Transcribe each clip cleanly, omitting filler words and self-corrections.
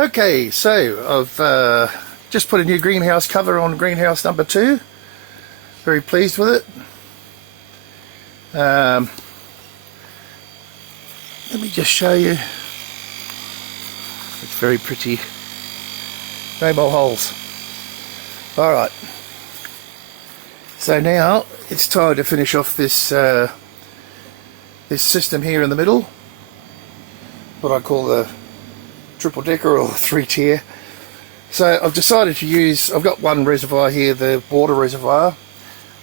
Okay, so I've just put a new greenhouse cover on greenhouse number 2. Very pleased with it. Let me just show you. It's very pretty. No more holes. Alright. So now it's time to finish off this this system here in the middle. What I call the triple decker or 3-tier. So I've decided to use, I've got one reservoir here, the water reservoir.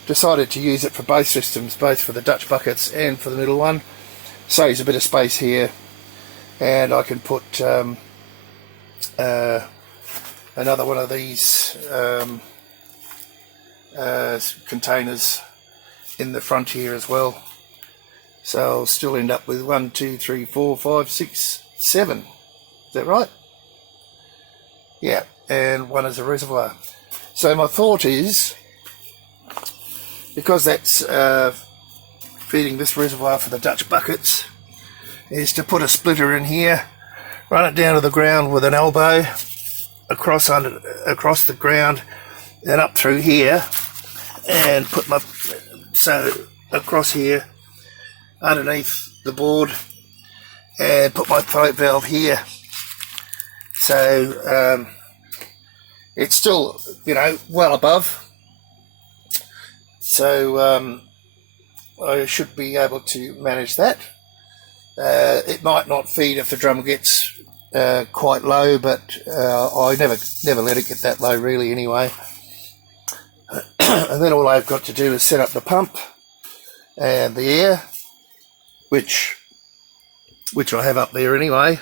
Decided to use it for both systems, both for the Dutch buckets and for the middle one. Saves a bit of space here, and I can put another one of these containers in the front here as well. So I'll still end up with 1, 2, 3, 4, 5, 6, 7. Is that right? Yeah, and one as a reservoir. So my thought is, because that's feeding this reservoir for the Dutch buckets, is to put a splitter in here, run it down to the ground with an elbow across the ground and up through here, and put my across here underneath the board, and put my pipe valve here. So it's still, you know, well above. So I should be able to manage that. It might not feed if the drum gets quite low, but I never let it get that low really anyway. And then all I've got to do is set up the pump and the air, which I have up there anyway.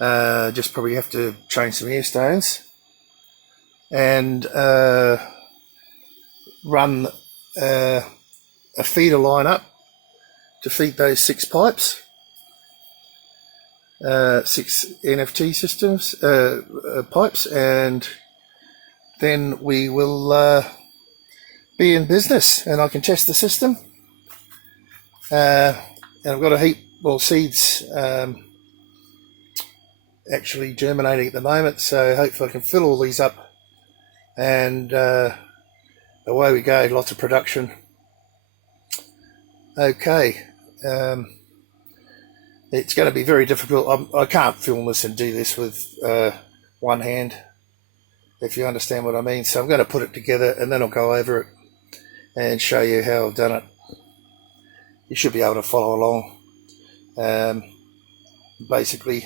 Just probably have to change some air stones and run a feeder line up to feed those 6 pipes, 6 NFT systems, pipes, and then we will be in business, and I can test the system. And I've got a heap more seeds actually germinating at the moment, so hopefully I can fill all these up, and away we go, lots of production. Okay, it's going to be very difficult. I can't film this and do this with one hand, if you understand what I mean. So I'm going to put it together and then I'll go over it and show you how I've done it. You should be able to follow along. Basically,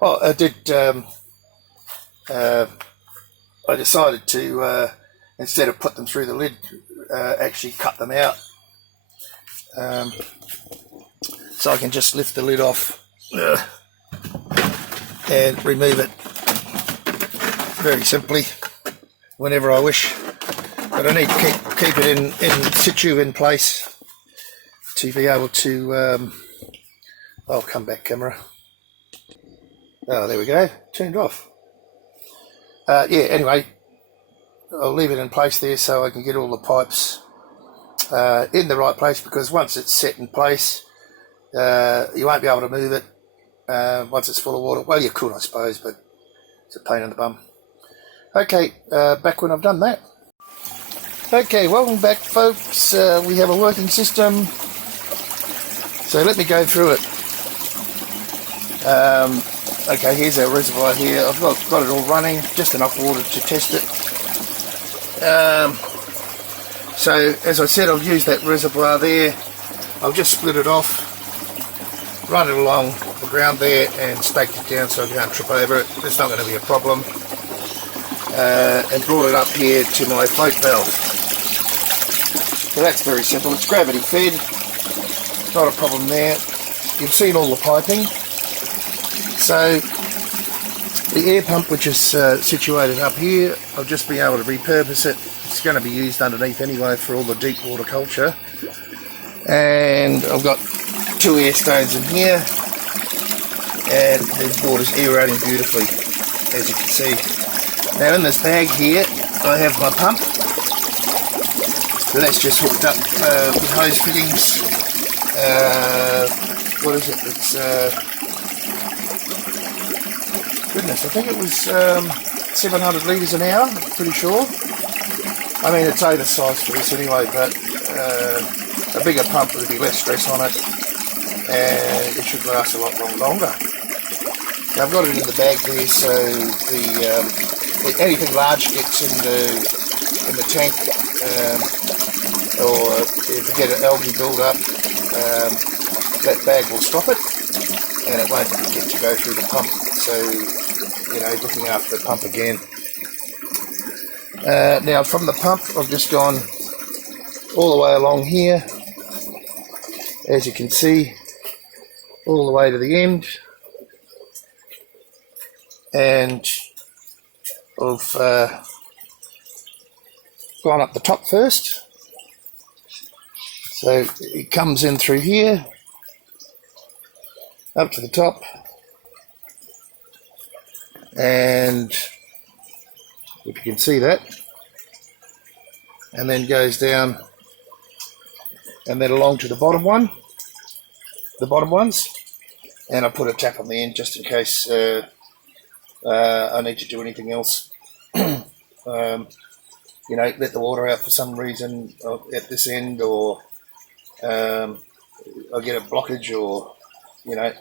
I decided to instead of put them through the lid, actually cut them out. So I can just lift the lid off and remove it very simply whenever I wish. But I need to keep it in situ, in place, to be able to I'll come back, camera. Oh, there we go, turned off. Yeah, anyway, I'll leave it in place there so I can get all the pipes in the right place, because once it's set in place, you won't be able to move it once it's full of water. Well, you could, I suppose, but it's a pain in the bum. Okay, back when I've done that. Okay, welcome back, folks. We have a working system, so let me go through it. Okay, here's our reservoir here. I've got it all running, just enough water to test it. So, as I said, I've used that reservoir there. I've just split it off, run it along the ground there and staked it down so I can't trip over it. It's not going to be a problem. And brought it up here to my float valve. So that's very simple. It's gravity fed. Not a problem there. You've seen all the piping. So the air pump, which is situated up here, I'll just be able to repurpose it. It's going to be used underneath anyway for all the deep water culture. And I've got 2 air stones in here, and the water's aerating beautifully, as you can see. Now in this bag here, I have my pump. So that's just hooked up with hose fittings. What is it? It's goodness, I think it was 700 litres an hour, pretty sure. I mean, it's oversized for this anyway, but a bigger pump would be less stress on it, and it should last a lot longer. Now I've got it in the bag there, so anything large gets in the tank, or if you get an algae build up, that bag will stop it, and it won't get to go through the pump. So, you know, looking after the pump again. Now from the pump, I've just gone all the way along here, as you can see, all the way to the end, and I've gone up the top first. So it comes in through here, up to the top, and if you can see that, and then goes down and then along to the bottom ones, and I put a tap on the end just in case I need to do anything else. You know, let the water out for some reason at this end, or I get a blockage, or, you know,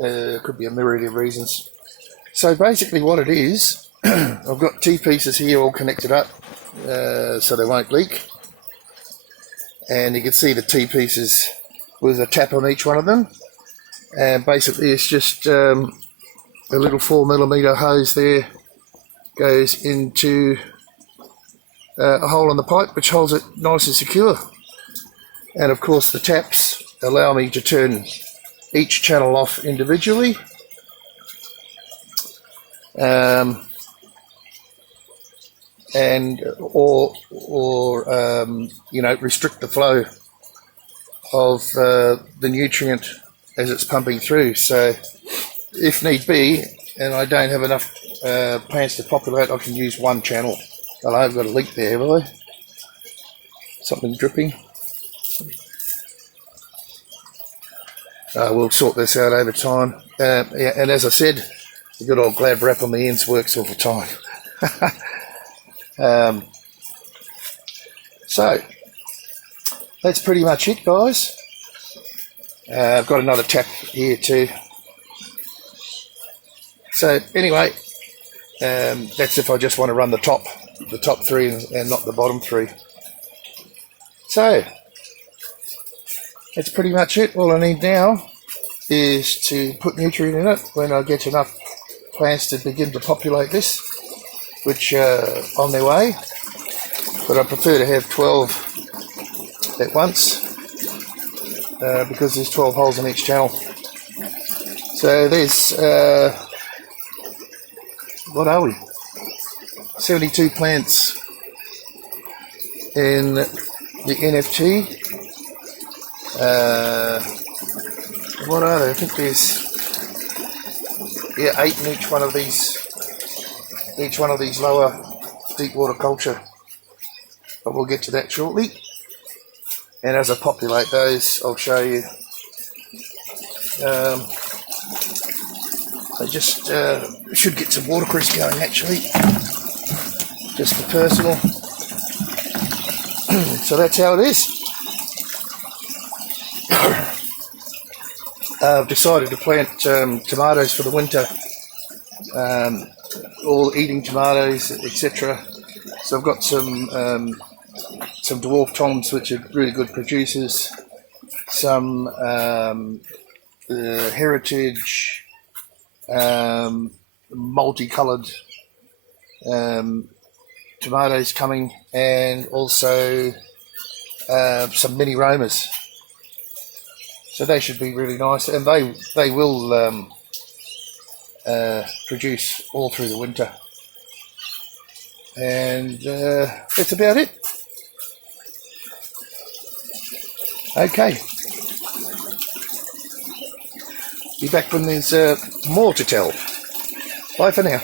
it could be a myriad of reasons. So basically what it is, I've got T-pieces here all connected up so they won't leak, and you can see the T-pieces with a tap on each one of them, and basically it's just a little 4mm hose there goes into a hole in the pipe which holds it nice and secure. And of course the taps allow me to turn each channel off individually, and or you know, restrict the flow of the nutrient as it's pumping through. So if need be, and I don't have enough plants to populate, I can use one channel. Hello, I've got a leak there, have I? Something dripping. We'll sort this out over time. Yeah, and as I said, the good old glad wrap on the ends works all the time. So that's pretty much it, guys. I've got another tap here too. So anyway, that's if I just want to run the top three and not the bottom three. So that's pretty much it. All I need now is to put nutrient in it when I get enough plants to begin to populate this, which are on their way, but I prefer to have 12 at once because there's 12 holes in each channel. So there's what are we, 72 plants in the NFT. What are they? I think there's 8 in each one of these lower deep water culture, but we'll get to that shortly. And as I populate those, I'll show you. I just should get some watercress going actually, just for personal. So that's how it is. I've decided to plant tomatoes for the winter, all eating tomatoes, etc. So I've got some dwarf toms which are really good producers, some heritage multicoloured tomatoes coming, and also some mini Romas. So they should be really nice, and they will produce all through the winter. And that's about it. Okay. Be back when there's more to tell. Bye for now.